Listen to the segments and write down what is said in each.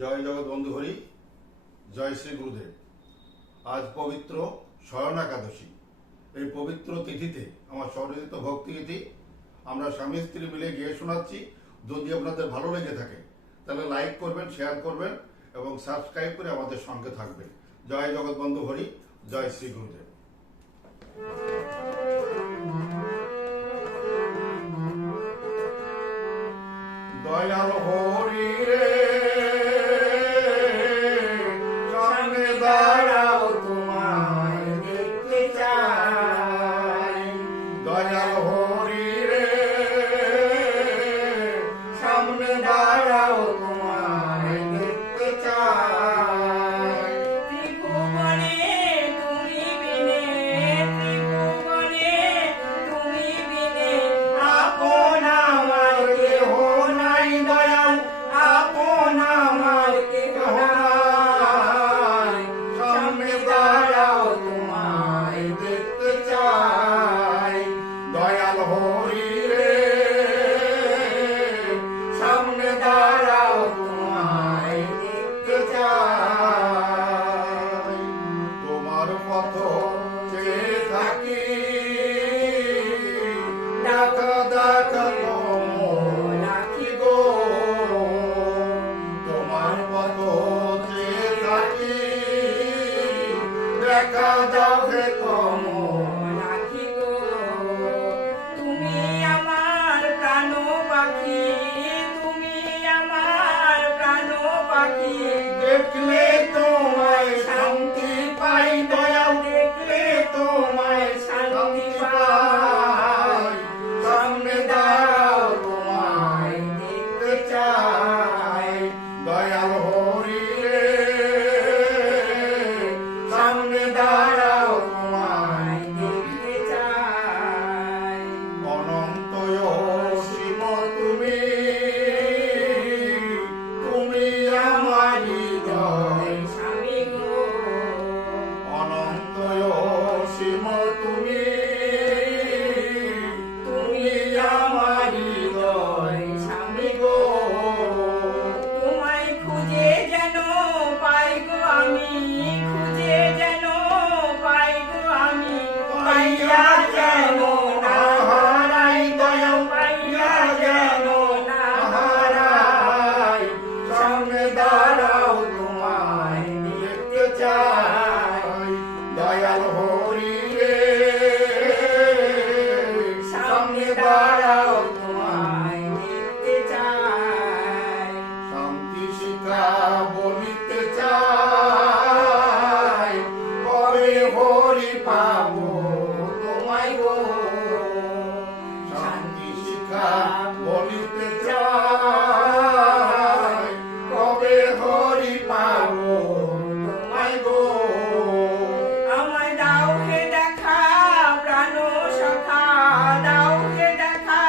জয় জগৎ বন্ধু হরি, জয় শ্রী গুরুদেব। আজ পবিত্র শয়ন একাদশী। এই পবিত্র তিথিতে আমার স্বরচিত ভক্তিগীতি আমরা স্বামী স্ত্রী মিলে গিয়ে শোনাচ্ছি। যদি আপনাদের ভালো লেগে থাকে তাহলে লাইক করবেন, শেয়ার করবেন এবং সাবস্ক্রাইব করে আমাদের সঙ্গে থাকবেন। জয় জগৎ বন্ধু হরি, জয় শ্রী গুরুদেব। দয়াল হরি রে, সামনে দাঁড়াও তোমায় দেখতে চাই। দয়াল হরি রে, সামনে দাঁড়াও তোমায় দেখতে চাই। ত্রিভুবনে তুমি বিনে, ত্রিভুবনে তুমি বিনে, আপন আমার কেহ নাই দয়াল, আপন আমার কেহ নাই। সামনে দাঁড়াও তোমায় দেখতে চাই। দয়াল হরি রে, সামনে দাঁড়াও তোমায় দেখতে চাই। তোমার পথ চেয়ে থাকি, দেখা দেখা রাখি গো। তোমার পথ চেয়ে থাকি, দেখা দাও হে কমল। রাখি গো, তুমি আমার প্রাণ পাখি, তুমি আমার প্রাণ পাখি। দেখলে তোমায় শান্তি পাই দয়াল, দেখলে তোমায় শান্তি পাই। সামনে দাঁড়াও তোমায় দেখতে চাই। দয়াল হরি রে, সামনে দাঁড়াও তোমায় দেখতে চাই। অনন্ত অসীম তুমি, তুমি আমার হৃদয়। স্বামী গো, অনন্ত অসীম তুমি, তুমি আমার হৃদয়। স্বামী গো, তোমায় খুঁজে যেন পাই গো আমি, খুঁজে যেন পাই গো আমি। পাইয়া যেন না হারাই দয়াল, পাইয়া যেন না হারাই। সামনে দাঁড়াও তোমায় দেখতে চাই। দয়াল হরি রে, সামনে দাঁড়াও তোমায় দেখতে চাই। শান্তি শিখা বলিতে চাই। কবে হরি পাবো তোমায় গো। শান্তি শিখা বলিতে চাই। কবে হরি পাবো তোমায় গো। আমায় দাও হে দেখা প্রাণ সখা, দাও হে দেখা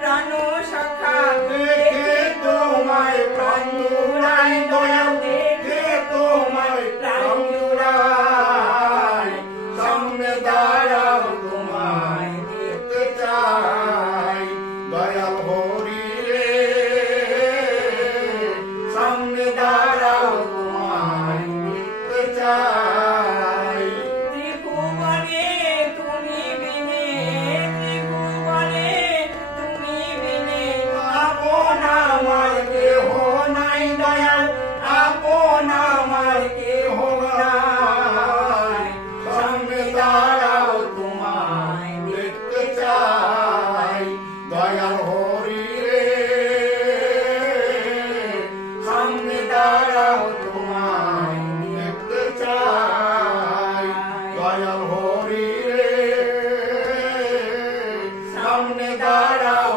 প্রাণ সখা। দেখে তোমায় প্রাণ জুড়াই দয়াল, দেখে তোমায় প্রাণ জুড়াই। সামনে দাঁড়াও তোমায় দেখতে চাই। দয়াল হরি রে, সামনে দাঁড়াও তোমায় দেখতে চাই। ত্রিভুবনে তুমি বিনে, ত্রিভুবনে তুমি বিনে, আপন আমার কেহ নাই দয়াল, আপন আমার কেহ নাই। সামনে দাঁড়াও তোমায় দেখতে চাই। দয়াল হরি রে, সামনে দাঁড়াও তোমায় দেখতে চাই। দয়াল হরি রে, সামনে দাঁড়াও